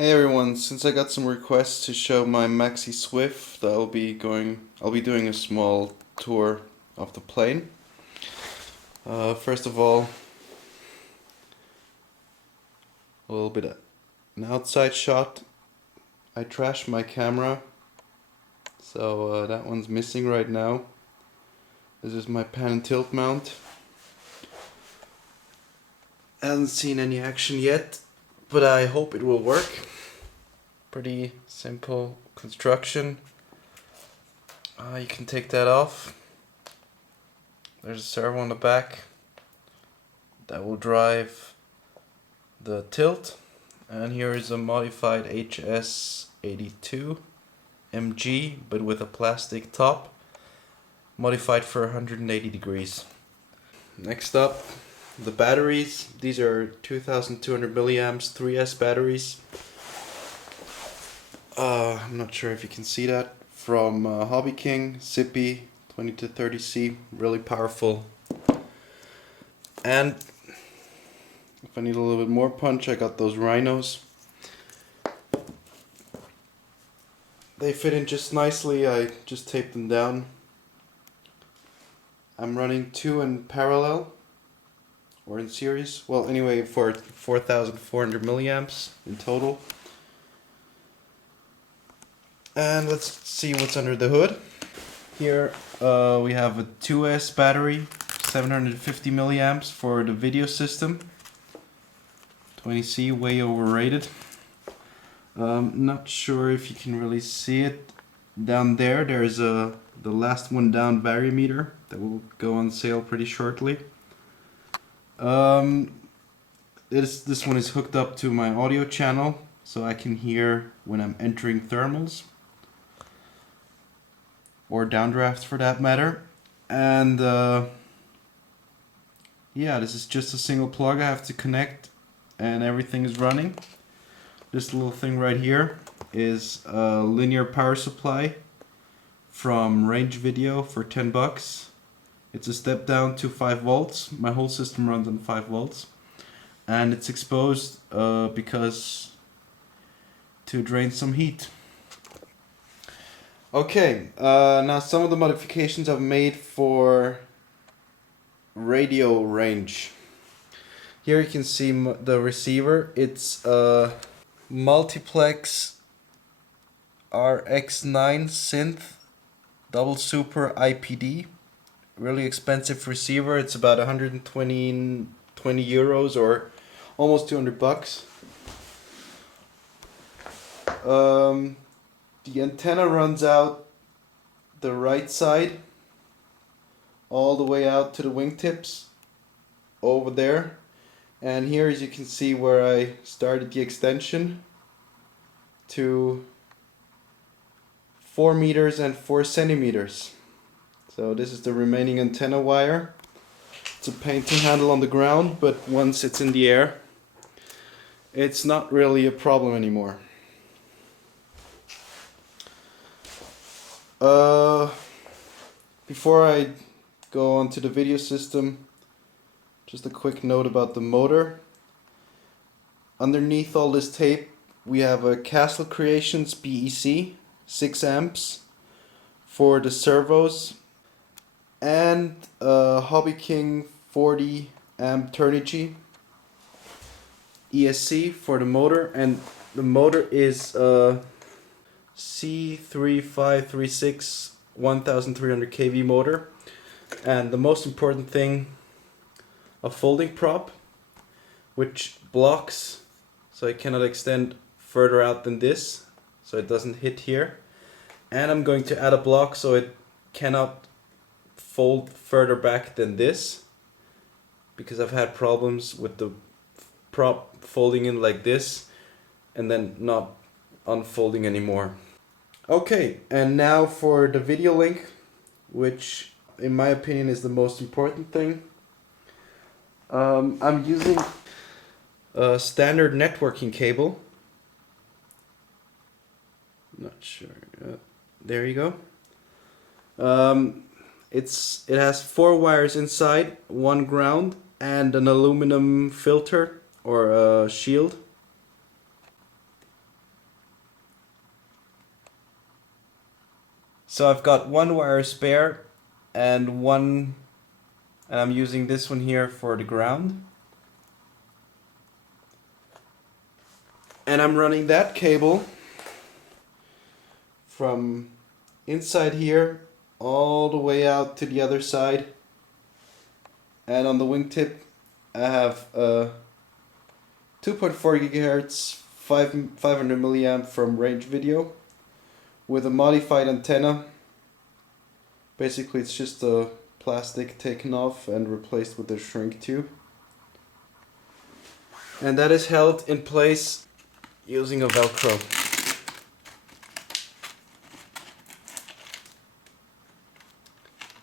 Hey everyone, since I got some requests to show my Maxi Swift, I'll be doing a small tour of the plane. First of all, a little bit of an outside shot. I trashed my camera, so that one's missing right now. This is my pan and tilt mount. I haven't seen any action yet, but I hope it will work. Pretty simple construction. You can take that off. There's a servo on the back that will drive the tilt, and here is a modified HS82 MG but with a plastic top, modified for 180 degrees. Next up, the batteries. These are 2200 milliamps 3S batteries. I'm not sure if you can see that, from Hobby King, Zippy 20 to 30C, really powerful. And if I need a little bit more punch, I got those rhinos. They fit in just nicely. I just taped them down. I'm running two in parallel, or in series. Well, anyway, for 4400 milliamps in total. And let's see what's under the hood. Here we have a 2S battery, 750 milliamps for the video system. 20C, way overrated. Not sure if you can really see it. Down there, there's the last one down variometer that will go on sale pretty shortly. This one is hooked up to my audio channel, so I can hear when I'm entering thermals, or downdrafts for that matter. And yeah, this is just a single plug I have to connect and everything is running. This little thing right here is a linear power supply from Range Video for 10 bucks. It's a step down to 5 volts. My whole system runs on 5 volts. And it's exposed because to drain some heat. Okay, now some of the modifications I've made for radio range. Here you can see the receiver. It's a multiplex RX9 synth double super IPD. Really expensive receiver. It's about 120 euros, or almost 200 bucks. The antenna runs out the right side all the way out to the wingtips over there. And here, as you can see, where I started the extension to 4 meters and 4 centimeters. So this is the remaining antenna wire. It's a pain to handle on the ground, but once it's in the air, it's not really a problem anymore. Before I go on to the video system, just a quick note about the motor. Underneath all this tape, we have a Castle Creations BEC, 6 amps for the servos, and a Hobby King 40 amp Turnigy ESC for the motor. And the motor is C3536 1300 kV motor. And the most important thing, a folding prop which blocks, so I cannot extend further out than this, so it doesn't hit here. And I'm going to add a block so it cannot fold further back than this, because I've had problems with the prop folding in like this and then not unfolding anymore. Okay, and now for the video link, which in my opinion is the most important thing. I'm using a standard networking cable. Not sure. There you go. It has 4 wires inside, 1 ground, and an aluminum filter or a shield. So I've got one wire spare and I'm using this one here for the ground. And I'm running that cable from inside here all the way out to the other side. And on the wingtip I have a 2.4 gigahertz 500 milliamp from Range Video with a modified antenna. Basically it's just a plastic taken off and replaced with a shrink tube. And that is held in place using a Velcro.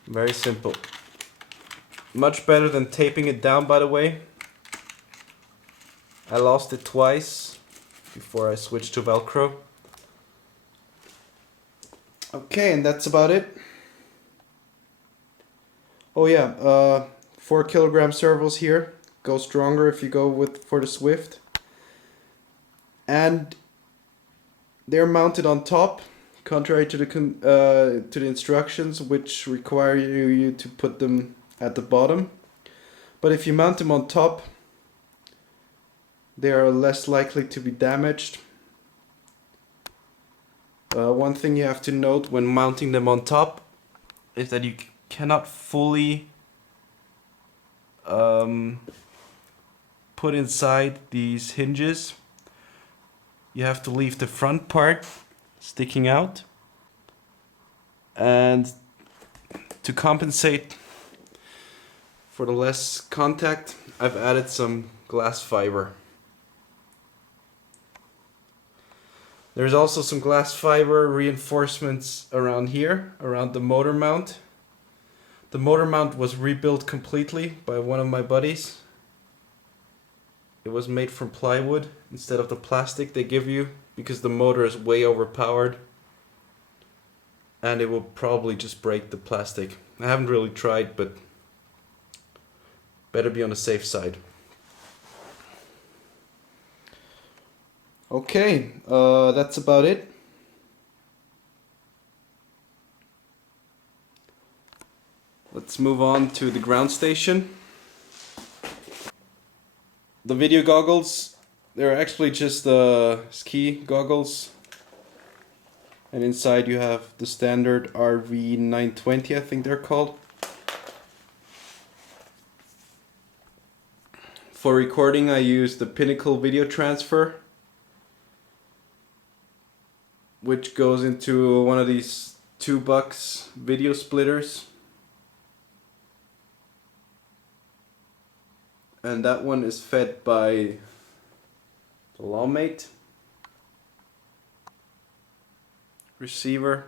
Very simple. Much better than taping it down, by the way. I lost it twice before I switched to Velcro. Okay, and that's about it. Oh yeah, 4 kilogram servos here. Go stronger if you go for the Swift. And they're mounted on top, contrary to the instructions, which require you to put them at the bottom. But if you mount them on top, they are less likely to be damaged. One thing you have to note when mounting them on top is that you cannot fully put inside these hinges. You have to leave the front part sticking out, and to compensate for the less contact, I've added some glass fiber. There's also some glass fiber reinforcements around here, around the motor mount. The motor mount was rebuilt completely by one of my buddies. It was made from plywood instead of the plastic they give you, because the motor is way overpowered and it will probably just break the plastic. I haven't really tried, but better be on the safe side. Okay, that's about it. Let's move on to the ground station. The video goggles, they're actually just ski goggles. And inside you have the standard RV 920, I think they're called. For recording I use the Pinnacle video transfer, which goes into one of these $2 video splitters. And that one is fed by the Lawmate receiver,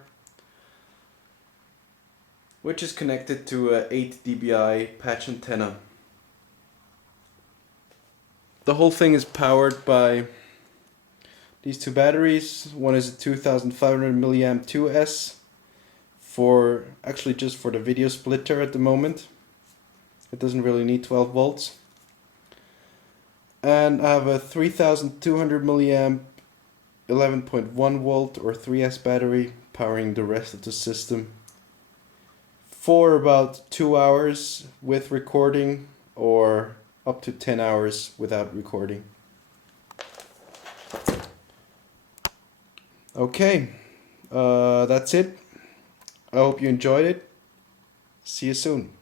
which is connected to a 8 dBi patch antenna. The whole thing is powered by these two batteries. One is a 2500 milliamp 2S for actually just for the video splitter at the moment. It doesn't really need 12 volts. And I have a 3200 milliamp 11.1 volt or 3S battery powering the rest of the system for about 2 hours with recording, or up to 10 hours without recording. Okay, that's it. I hope you enjoyed it. See you soon.